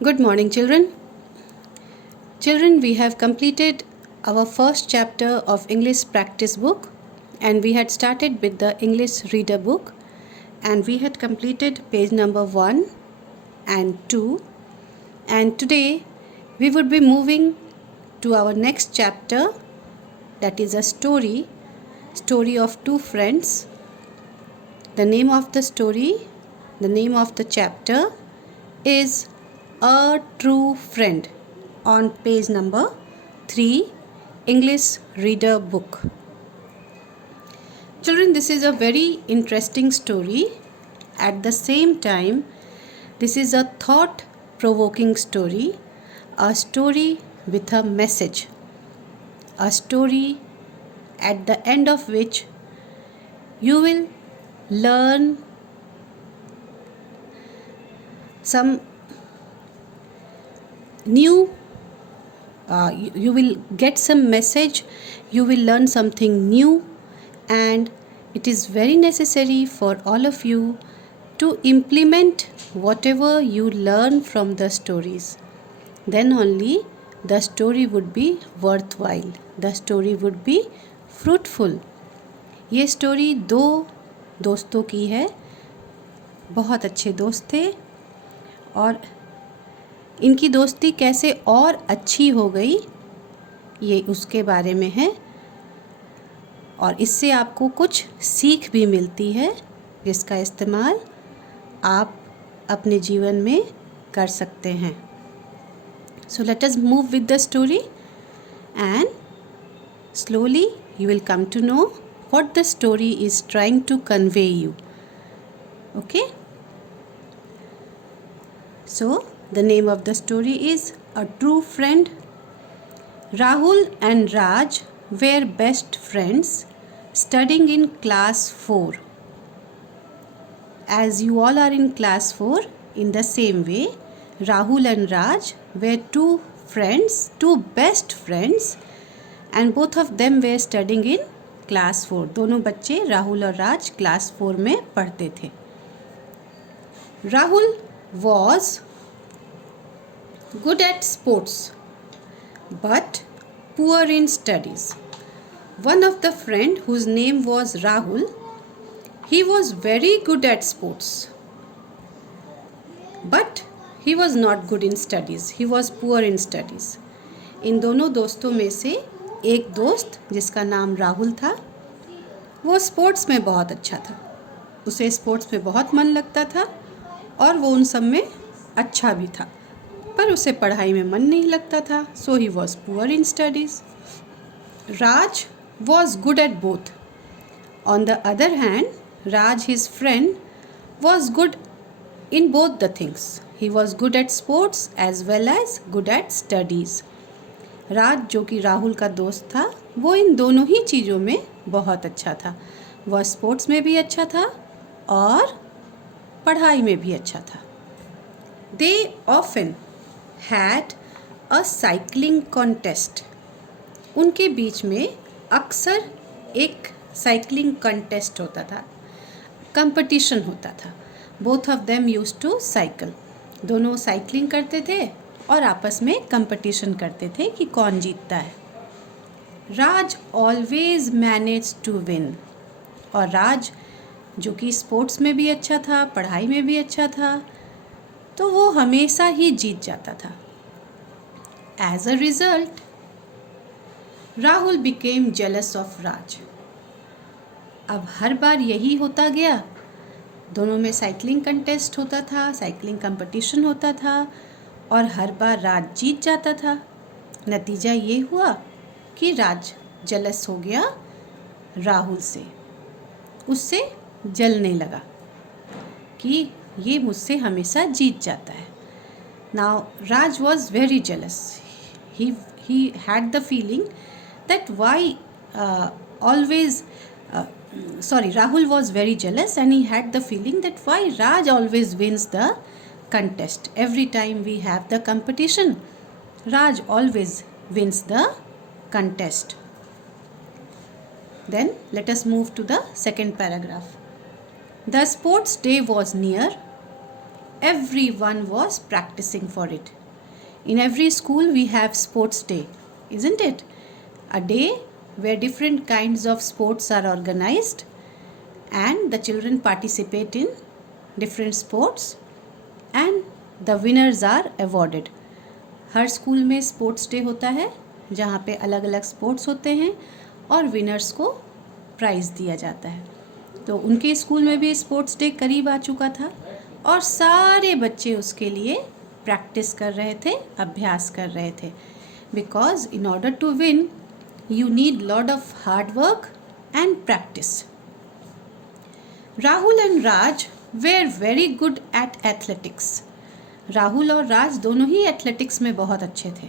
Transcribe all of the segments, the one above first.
Good morning, children. Children, we have completed our first chapter of English practice book, and we had started with the English reader book, and we had completed page number 1 and 2, and today we would be moving to our next chapter, that is a story of two friends. The name of the story, the name of the chapter is A True Friend, on page number 3, English reader book. Children, this is a very interesting story. At the same time, this is a thought-provoking story, a story with a message, a story at the end of which you will learn some new, you will get some message, you will learn something new, and it is very necessary for all of you to implement whatever you learn from the stories. Then only the story would be worthwhile, the story would be fruitful. ये story दो दोस्तों की है, बहुत अच्छे दोस्त थे और इनकी दोस्ती कैसे और अच्छी हो गई ये उसके बारे में है, और इससे आपको कुछ सीख भी मिलती है जिसका इस्तेमाल आप अपने जीवन में कर सकते हैं. So let us move with the story and slowly you will come to know what the story is trying to convey you. Okay? So the name of the story is A True Friend. Rahul and Raj were best friends studying in class 4. As you all are in class 4, in the same way, Rahul and Raj were two friends, two best friends, and both of them were studying in class 4. दोनों बच्चे राहुल और राज class 4 में पढ़ते थे. Rahul was good at sports but poor in studies. One of the friend whose name was Rahul, he was very good at sports but he was not good in studies. He was poor in studies. इन दोनों दोस्तों में से एक दोस्त जिसका नाम राहुल था, वो स्पोर्ट्स में बहुत अच्छा था, उसे स्पोर्ट्स में बहुत मन लगता था और वो उन सब में अच्छा भी था, पर उसे पढ़ाई में मन नहीं लगता था. So he was poor in studies. Raj was good at both. On the other hand, Raj, his friend, was good in both the things. He was good at sports as well as good at studies. राज जो कि राहुल का दोस्त था, वो इन दोनों ही चीज़ों में बहुत अच्छा था. वह स्पोर्ट्स में भी अच्छा था और पढ़ाई में भी अच्छा था. They often had a cycling contest. उनके बीच में अक्सर एक साइकिलिंग कंटेस्ट होता था, कंपटीशन होता था. Both of them used to cycle. दोनों साइकिलिंग करते थे और आपस में कंपटीशन करते थे कि कौन जीतता है. राज ऑलवेज मैनेज टू विन. और राज जो कि स्पोर्ट्स में भी अच्छा था, पढ़ाई में भी अच्छा था, तो वो हमेशा ही जीत जाता था. As a result, Rahul became jealous of Raj. अब हर बार यही होता गया. दोनों में साइकिलिंग कंटेस्ट होता था, साइकिलिंग कंपटीशन होता था और हर बार राज जीत जाता था. नतीजा ये हुआ कि राज जेलस हो गया राहुल से. उससे जलने लगा कि ये मुझसे हमेशा जीत जाता है. Now Raj was very jealous. he had the feeling that why Rahul was very jealous and he had the feeling that why Raj always wins the contest. Every time we have the competition, Raj always wins the contest. Then let us move to the second paragraph. The sports day was near. Everyone was practicing for it. In every school, we have sports day, isn't it? A day where different kinds of sports are organized and the children participate in different sports and the winners are awarded. Her school में sports day होता है जहाँ पे अलग अलग sports होते हैं और विनर्स को प्राइज़ दिया जाता है. तो उनके स्कूल में भी स्पोर्ट्स डे करीब आ चुका था और सारे बच्चे उसके लिए प्रैक्टिस कर रहे थे, अभ्यास कर रहे थे. Because in order to win you need lot of hard work and practice. Rahul and Raj were very good at athletics. Rahul और राज दोनों ही एथलेटिक्स में बहुत अच्छे थे.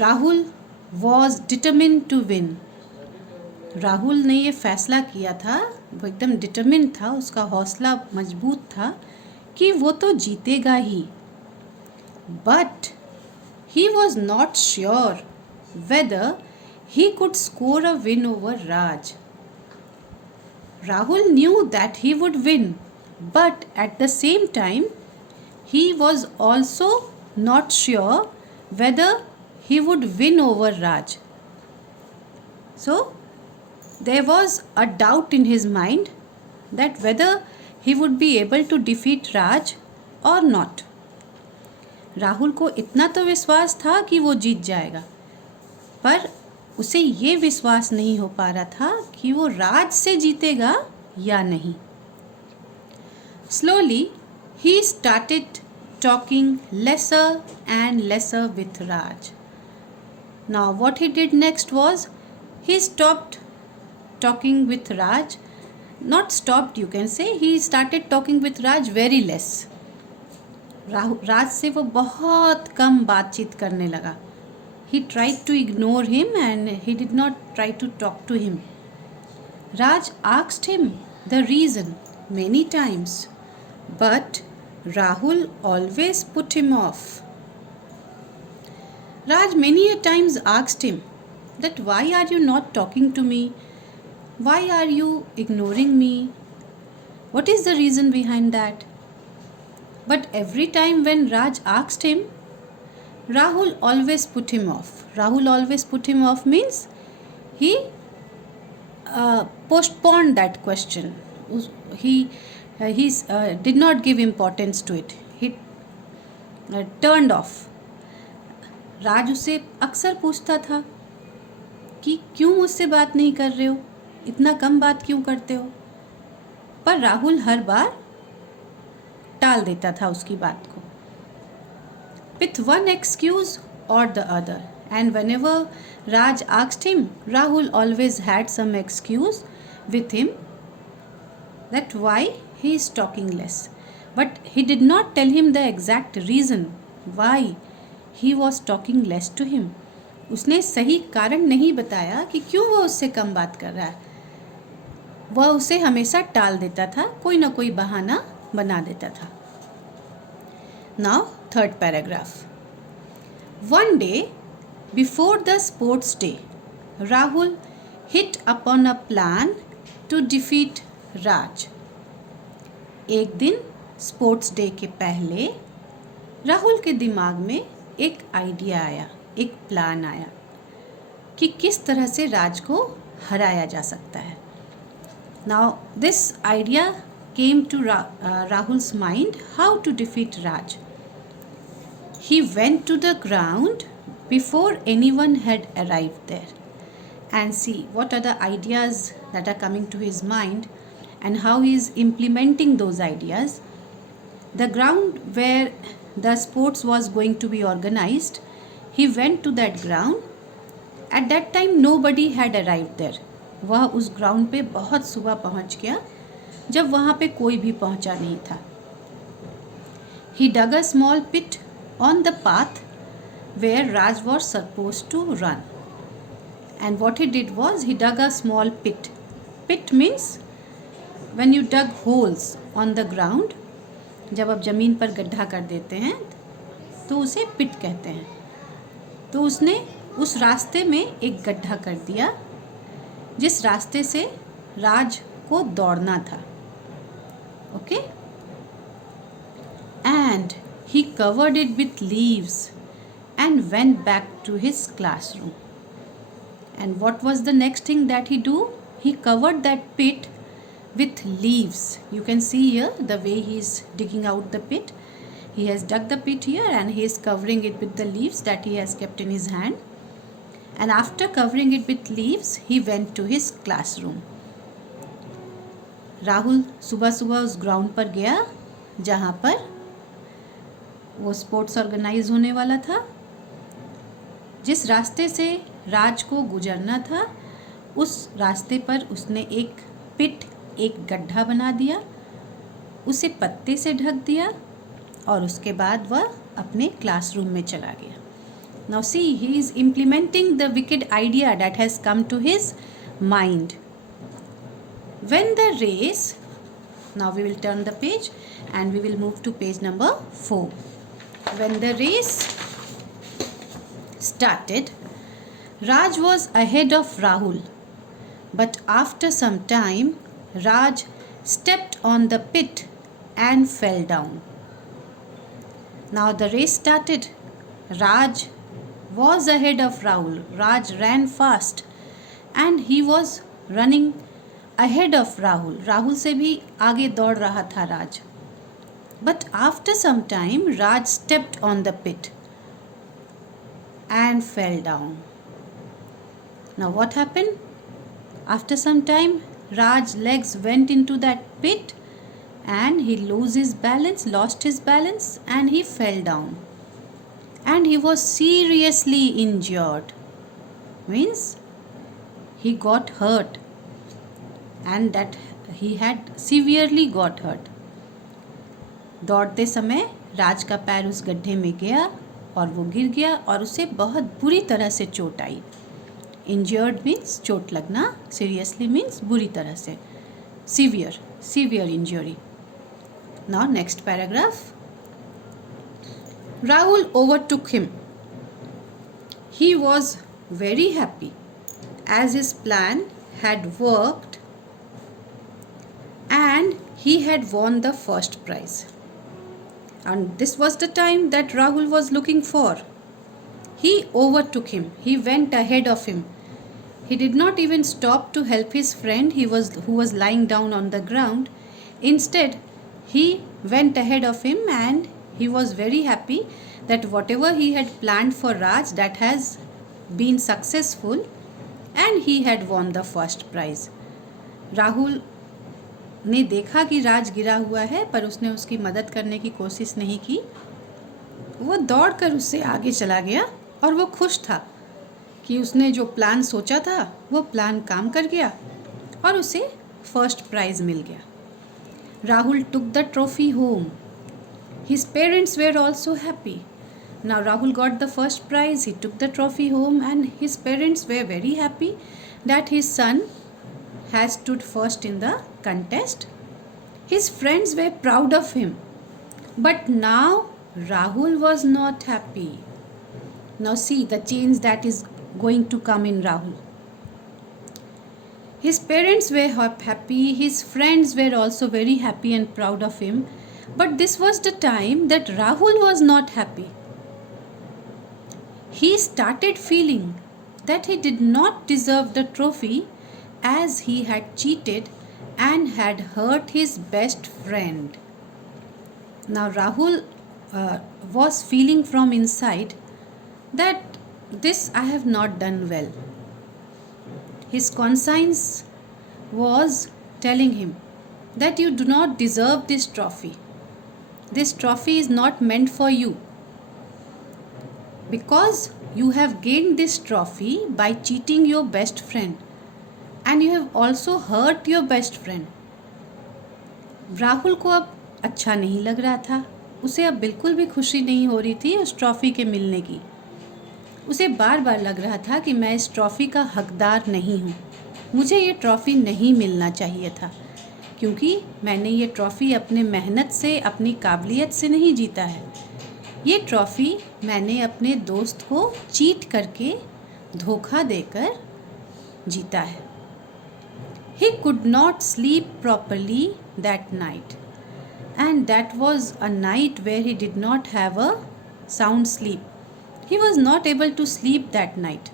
Rahul was determined to win. Rahul ने ये फैसला किया था, वो एकदम डिटरमिन्ड था, उसका हौसला मजबूत था कि वो तो जीतेगा ही. But he was not sure whether he could score a win over Raj. Rahul knew that he would win, but at the same time he was also not sure whether he would win over Raj. So there was a doubt in his mind that whether he would be able to defeat Raj or not. Rahul को इतना तो विश्वास था कि वो जीत जाएगा, पर उसे ये विश्वास नहीं हो पा रहा था कि वो राज से जीतेगा या नहीं. Slowly he started talking lesser and lesser with Raj. Now what he did next was he stopped talking with Raj. Not stopped, you can say. He started talking with Raj very less. राज से वो बहुत कम बातचीत करने लगा. He tried to ignore him and he did not try to talk to him. Raj asked him the reason many times, but Rahul always put him off. Raj many a times asked him that why are you not talking to me? Why are you ignoring me? What is the reason behind that? But every time when Raj asked him, Rahul always put him off. Rahul always put him off means he postponed that question. He did not give importance to it. He turned off. राज उसे अक्सर पूछता था कि क्यों मुझसे बात नहीं कर रहे हो, इतना कम बात क्यों करते हो, पर राहुल हर बार टाल देता था उसकी बात को. With one excuse or the other, and whenever Raj asked him, Rahul always had some excuse with him that why he is talking less. But he did not tell him the exact reason why he was talking less to him. उसने सही कारण नहीं बताया कि क्यों वो उससे कम बात कर रहा है. वह उसे हमेशा टाल देता था, कोई ना कोई बहाना बना देता था. Now third paragraph. One day before the sports day, Rahul hit upon a plan to defeat Raj. एक दिन स्पोर्ट्स डे के पहले राहुल के दिमाग में एक आइडिया आया, एक प्लान आया कि किस तरह से राज को हराया जा सकता है. Now this idea came to Rahul's mind how to defeat Raj. He went to the ground before anyone had arrived there. And see what are the ideas that are coming to his mind and how he is implementing those ideas. The ground where the sports was going to be organized, he went to that ground. At that time nobody had arrived there. वह उस ground पे बहुत सुबह पहुंच गया जब वहाँ पे कोई भी पहुंचा नहीं था. He dug a small pit on the path where Raj was supposed to run. And what he did was he dug a small pit. Pit means when you dug holes on the ground, जब आप ज़मीन पर गड्ढा कर देते हैं तो उसे पिट कहते हैं. तो उसने उस रास्ते में एक गड्ढा कर दिया जिस रास्ते से राज को दौड़ना था. Okay. and he covered it with leaves and went back to his classroom. And what was the next thing that he do? He covered that pit with leaves. You can see here the way he is digging out the pit. He has dug the pit here and he is covering it with the leaves that he has kept in his hand. And after covering it with leaves, he went to his classroom. Rahul सुबह सुबह उस ground पर गया जहाँ पर वो sports organise होने वाला था. जिस रास्ते से राज को गुजरना था उस रास्ते पर उसने एक गड्ढा बना दिया, उसे पत्ते से ढक दिया और उसके बाद वह अपने क्लासरूम में चला गया. Now see, he is implementing the wicked idea that has come to his mind. When the race, now we will turn the page and we will move to page number 4. When the race started, Raj was ahead of Rahul, but after some time, Raj stepped on the pit and fell down. Now the race started. Raj was ahead of Rahul. Raj ran fast and he was running ahead of Rahul. Rahul से भी आगे दौड़ रहा था राज. But after some time, Raj stepped on the pit and fell down. Now what happened? After some time, Raj's legs went into that pit and he lost his balance and he fell down. And he was seriously injured. Means he got hurt and that he had severely got hurt. दौड़ते समय राज का पैर उस गड्ढे में गया और वो गिर गया और उसे बहुत बुरी तरह से चोट आई. इंजर्ड मीन्स चोट लगना, सीरियसली मीन्स बुरी तरह से, severe injury. Now next paragraph. Rahul overtook him. He was very happy as his plan had worked and he had won the first prize. And this was the time that Rahul was looking for. He overtook him. He went ahead of him. He did not even stop to help his friend who was lying down on the ground. Instead, he went ahead of him and he was very happy that whatever he had planned for Raj, that has been successful and he had won the first prize. Rahul ने देखा कि राज गिरा हुआ है पर उसने उसकी मदद करने की कोशिश नहीं की. वो दौड़कर उससे आगे चला गया और वो खुश था कि उसने जो प्लान सोचा था वो प्लान काम कर गया और उसे फर्स्ट प्राइज मिल गया. Rahul took the trophy home. His parents were also happy. Now Rahul got the first prize, he took the trophy home and his parents were very happy that his son has stood first in the contest. His friends were proud of him. But now Rahul was not happy. Now see the change that is going to come in Rahul. His parents were happy, his friends were also very happy and proud of him. But this was the time that Rahul was not happy. He started feeling that he did not deserve the trophy as he had cheated and had hurt his best friend. Now Rahul was feeling from inside that this I have not done well. His conscience was telling him that you do not deserve this trophy. This trophy is not meant for you because you have gained this trophy by cheating your best friend and you have also hurt your best friend. Rahul को अब अच्छा नहीं लग रहा था. उसे अब बिल्कुल भी खुशी नहीं हो रही थी उस ट्रॉफ़ी के मिलने की. उसे बार बार लग रहा था कि मैं इस ट्रॉफ़ी का हकदार नहीं हूँ. मुझे ये ट्रॉफ़ी नहीं मिलना चाहिए था क्योंकि मैंने ये ट्रॉफ़ी अपने मेहनत से, अपनी काबिलियत से नहीं जीता है. ये ट्रॉफ़ी मैंने अपने दोस्त को चीट करके, धोखा देकर जीता है. He could not sleep properly that night. And that was a night where he did not have a sound sleep. He was not able to sleep that night.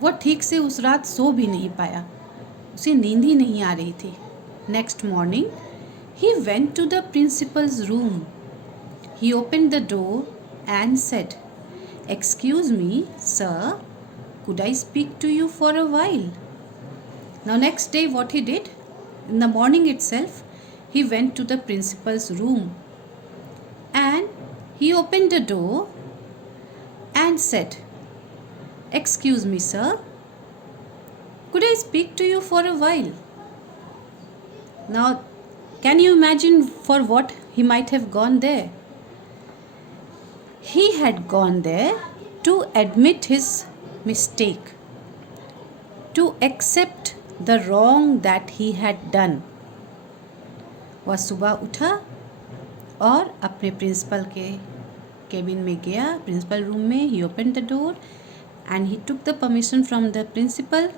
वो ठीक से उस रात सो भी नहीं पाया, उसे नींद ही नहीं आ रही थी. Next morning he went to the principal's room. He opened the door and said, "Excuse me, sir, could I speak to you for a while?" Now next day what he did, in the morning itself, he went to the principal's room and he opened the door and said, "Excuse me, sir, could I speak to you for a while?" Now, can you imagine for what he might have gone there? He had gone there to admit his mistake, to accept the wrong that he had done. वह सुबह उठा और अपने principal के cabin में गया, principal room में. He opened the door and he took the permission from the principal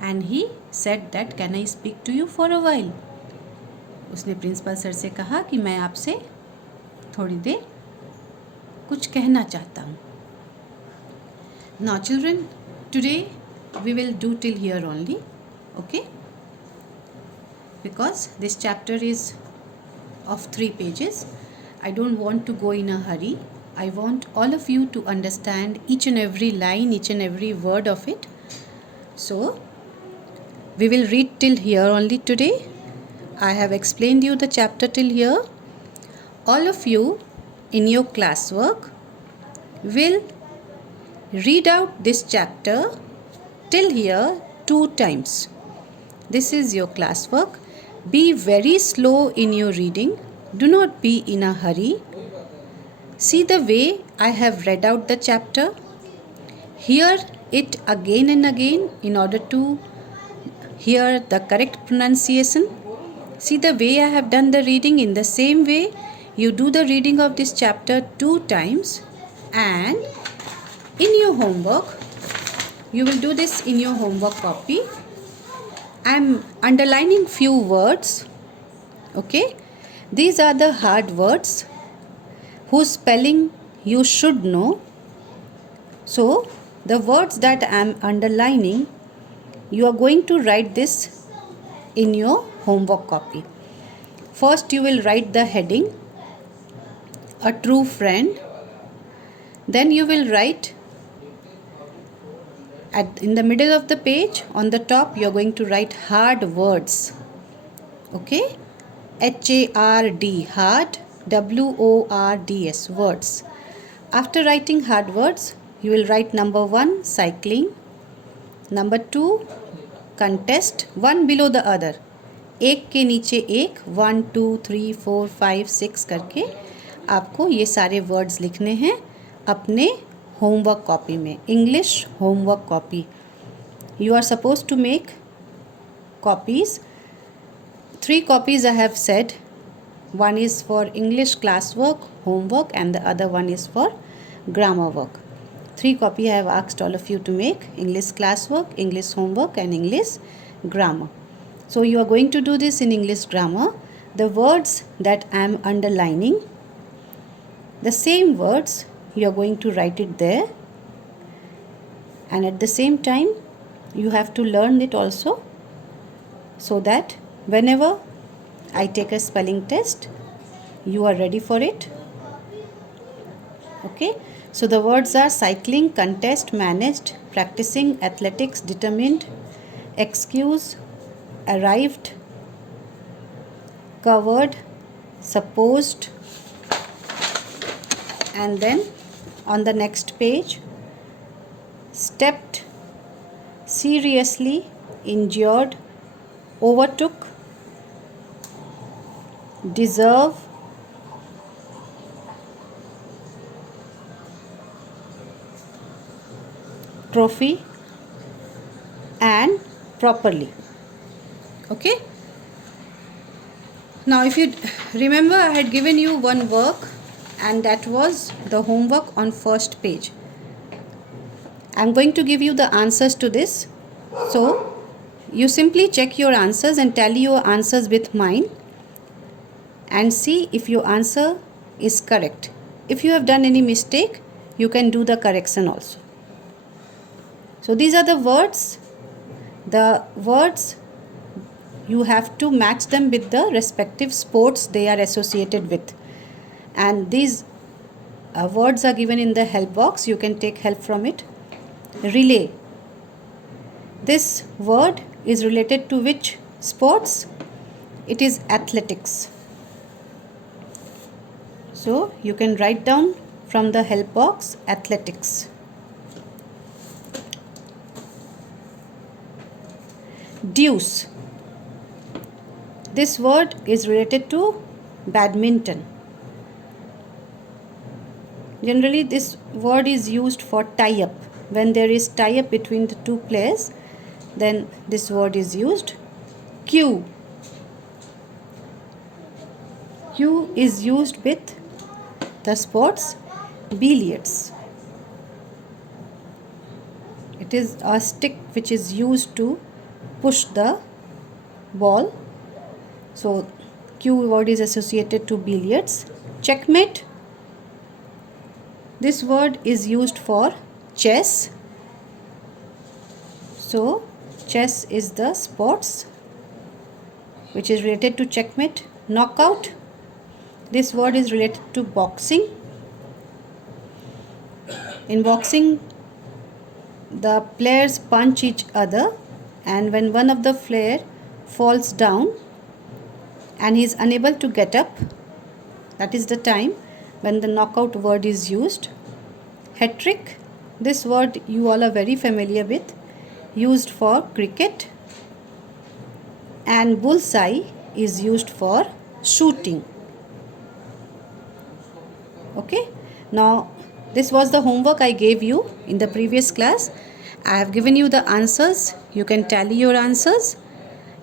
and he said that, "Can I speak to you for a while?" उसने प्रिंसिपल सर से कहा कि मैं आपसे थोड़ी देर कुछ कहना चाहता हूँ. Now children, today we will do till here only, okay? Because this chapter is of 3 pages. I don't want to go in a hurry. I want all of you to understand each and every line, each and every word of it. So we will read till here only today. I have explained you the chapter till here. All of you in your classwork will read out this chapter till here 2 times. This is your classwork. Be very slow in your reading. Do not be in a hurry. See the way I have read out the chapter. Hear it again and again in order to hear the correct pronunciation. See the way I have done the reading. In the same way, you do the reading of this chapter 2 times, and in your homework, you will do this in your homework copy. I am underlining few words, okay? These are the hard words whose spelling you should know. So, the words that I am underlining, you are going to write this in your homework copy. First, you will write the heading, a true friend. Then you will write in the middle of the page, on the top, you are going to write hard words. Okay? HARD, hard, WORDS, words. After writing hard words, you will write number 1, cycling. Number 2, contest, one below the other. एक के नीचे एक, 1 2 3 4 5 6 करके आपको ये सारे words लिखने हैं अपने होमवर्क कॉपी में. English homework copy. You are suppose to make copies. 3 copies I have said. One is for English classwork, homework, and the other one is for grammar work. 3 copies I have asked all of you to make: English classwork, English homework, and English grammar. So you are going to do this in English grammar. The words that I am underlining, the same words you are going to write it there, and at the same time you have to learn it also, so that whenever I take a spelling test, you are ready for it. Okay, so the words are cycling, contest, managed, practicing, athletics, determined, excuse, arrived, covered, supposed, and then on the next page, stepped, seriously, endured, overtook, deserve, trophy, and properly. Okay. Now if you remember, I had given you one work, and that was the homework on first page. I am going to give you the answers to this. So you simply check your answers and tally your answers with mine. and see if your answer is correct. If you have done any mistake, you can do the correction also. So these are the words. The words, you have to match them with the respective sports they are associated with. And these words are given in the help box. You can take help from it. Relay. This word is related to which sports? It is athletics. So you can write down from the help box athletics. Deuce. This word is related to badminton. Generally, this word is used for tie-up. When there is tie-up between the two players, then this word is used. Cue. Cue is used with the sports billiards. It is a stick which is used to push the ball. So cue word is associated to billiards. Checkmate. This word is used for chess. So chess is the sports which is related to checkmate. Knockout. This word is related to boxing. In boxing, the players punch each other, and when one of the player falls down and he is unable to get up, that is the time when the knockout word is used. Hat-trick. This word you all are very familiar with, used for cricket. And bullseye is used for shooting. Okay, now this was the homework I gave you in the previous class. I have given you the answers. You can tally your answers,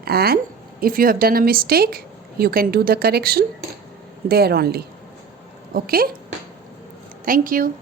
and if you have done a mistake, you can do the correction there only. Okay, thank you.